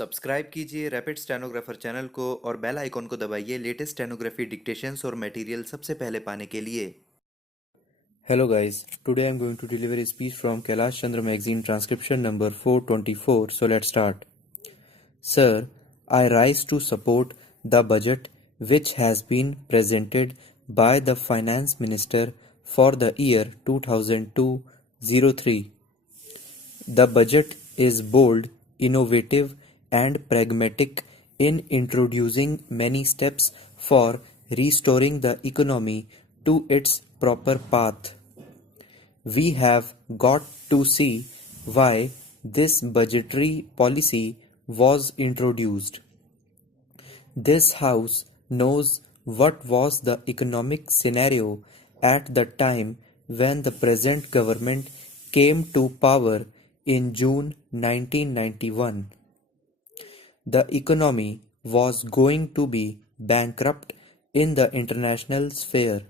Subscribe कीजिए rapid stenographer channel को और बेल आइकॉन को दबाइए लेटेस्ट स्टेनोग्राफी डिक्टेशंस और मटेरियल सबसे पहले पाने के लिए। Hello guys, today I'm going to deliver a speech from Kailash Chandra magazine transcription number 424. So let's start. Sir, I rise to support the budget which has been presented by the Finance Minister for the year 2002-03. The budget is bold, innovative and pragmatic in introducing many steps for restoring the economy to its proper path. We have got to see why this budgetary policy was introduced. This House knows what was the economic scenario at the time when the present government came to power in June 1991. The economy was going to be bankrupt in the international sphere.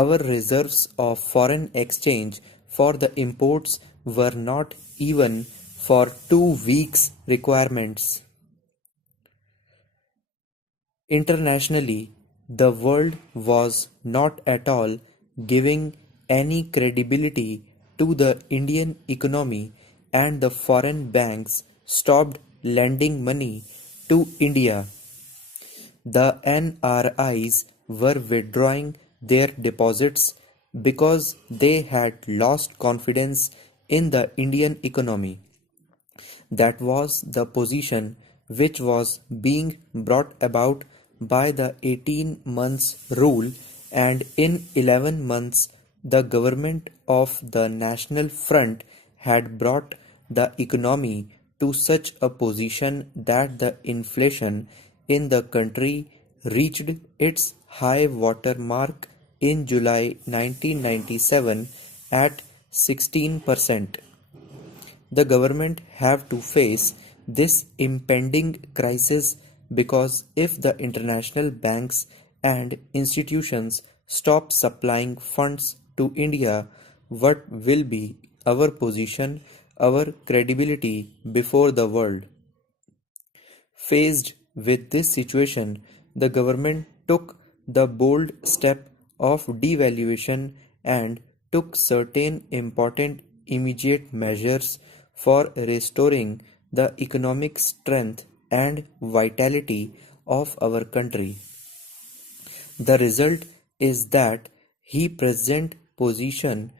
Our reserves of foreign exchange for the imports were not even for 2 weeks' requirements. Internationally, the world was not at all giving any credibility to the Indian economy, and the foreign banks stopped lending money to India. The NRIs were withdrawing their deposits because they had lost confidence in the Indian economy. That was the position which was being brought about by the 18 months rule, and in 11 months the government of the National Front had brought the economy to such a position that the inflation in the country reached its high water mark in July 1997 at 16%. The government have to face this impending crisis because if the international banks and institutions stop supplying funds to India, what will be our position, our credibility before the world? Faced with this situation, the government took the bold step of devaluation and took certain important immediate measures for restoring the economic strength and vitality of our country. The result is that his present position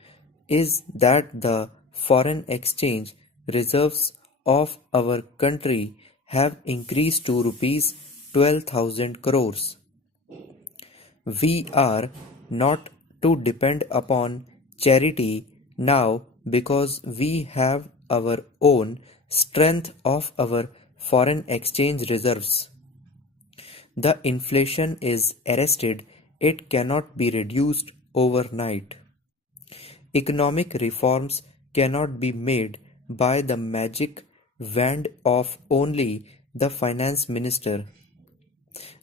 is that the foreign exchange reserves of our country have increased to rupees 12,000 crores. We are not to depend upon charity now because we have our own strength of our foreign exchange reserves. The inflation is arrested, it cannot be reduced overnight. Economic reforms cannot be made by the magic wand of only the finance minister.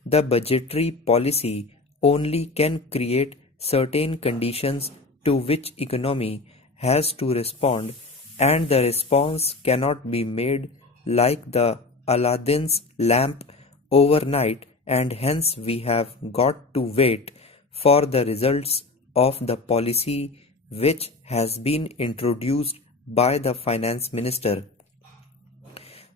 The budgetary policy only can create certain conditions to which economy has to respond, and the response cannot be made like the Aladdin's lamp overnight, and hence we have got to wait for the results of the policy which has been introduced by the finance minister.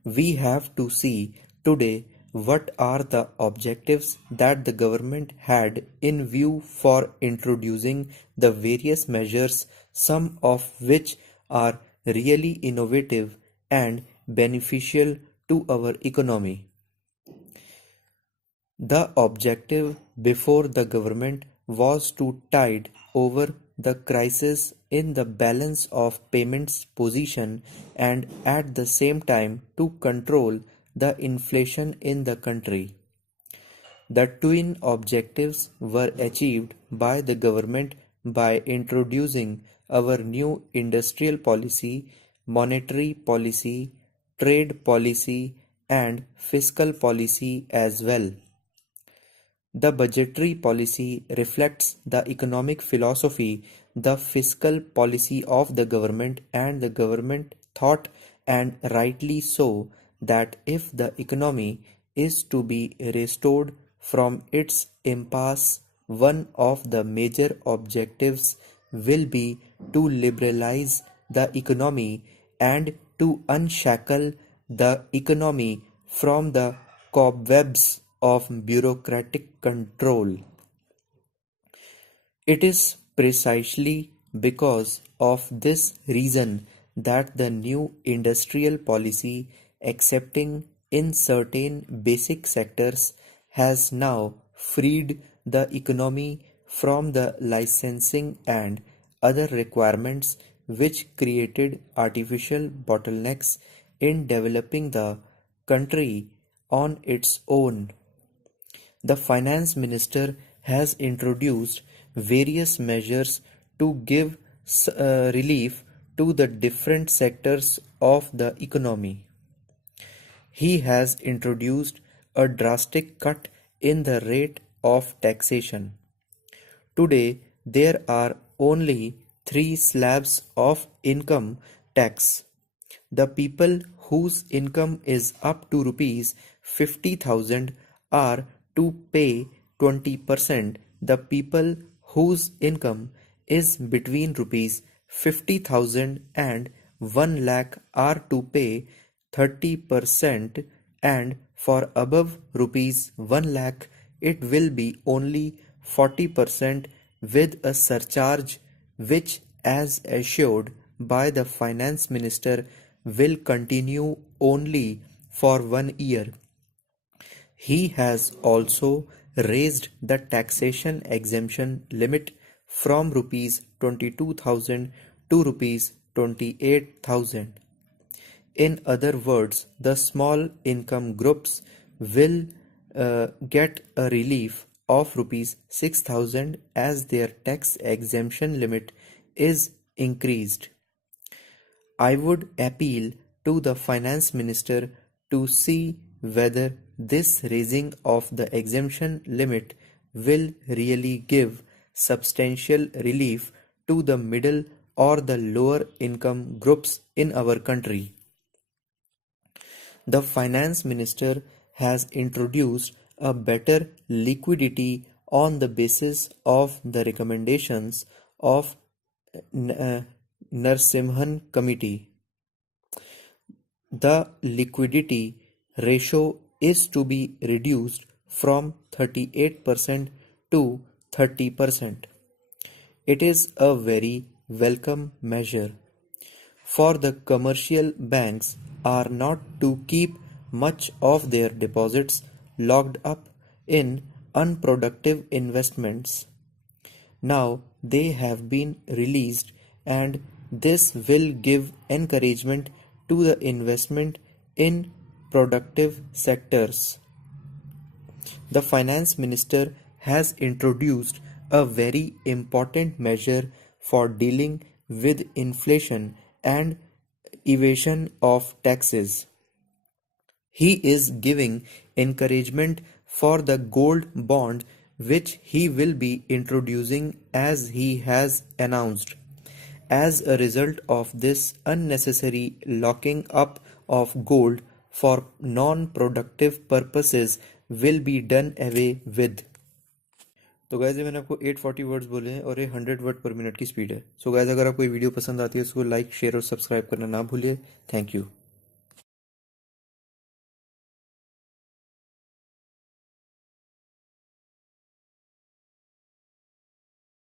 We have to see today what are the objectives that the government had in view for introducing the various measures, some of which are really innovative and beneficial to our economy. The objective before the government was to tide over the crisis in the balance of payments position and at the same time to control the inflation in the country. The twin objectives were achieved by the government by introducing our new industrial policy, monetary policy, trade policy, and fiscal policy as well. The budgetary policy reflects the economic philosophy, the fiscal policy of the government, and the government thought, and rightly so, that if the economy is to be restored from its impasse, one of the major objectives will be to liberalize the economy and to unshackle the economy from the cobwebs of bureaucratic control. It is precisely because of this reason that the new industrial policy, excepting in certain basic sectors, has now freed the economy from the licensing and other requirements which created artificial bottlenecks in developing the country on its own. The finance minister has introduced various measures to give relief to the different sectors of the economy. He has introduced a drastic cut in the rate of taxation. Today, there are only three slabs of income tax. The people whose income is up to rupees 50,000 are to pay 20%. The people whose income is between rupees 50,000 and 1 lakh are to pay 30%, and for above rupees 1 lakh it will be only 40% with a surcharge which, as assured by the finance minister, will continue only for 1 year. He has also raised the taxation exemption limit from rupees 22,000 to rupees 28,000. In other words, the small income groups will get a relief of rupees 6,000 as their tax exemption limit is increased. I would appeal to the finance minister to see whether this raising of the exemption limit will really give substantial relief to the middle or the lower income groups in our country. The finance minister has introduced a better liquidity on the basis of the recommendations of Narsimhan Committee. The liquidity ratio is to be reduced from 38% to 30%. It is a very welcome measure, for the commercial banks are not to keep much of their deposits locked up in unproductive investments. Now they have been released, and this will give encouragement to the investment in productive sectors. The finance minister has introduced a very important measure for dealing with inflation and evasion of taxes. He is giving encouragement for the gold bond which he will be introducing as he has announced. As a result of this, unnecessary locking up of gold for non-productive purposes will be done away with. तो guys मैंने आपको 840 words बोले हैं और ये 100 word पर minute की speed है. सो गाइज अगर आपको ये वीडियो पसंद आती है तो उसको लाइक शेयर और सब्सक्राइब करना ना भूलिए. Thank you.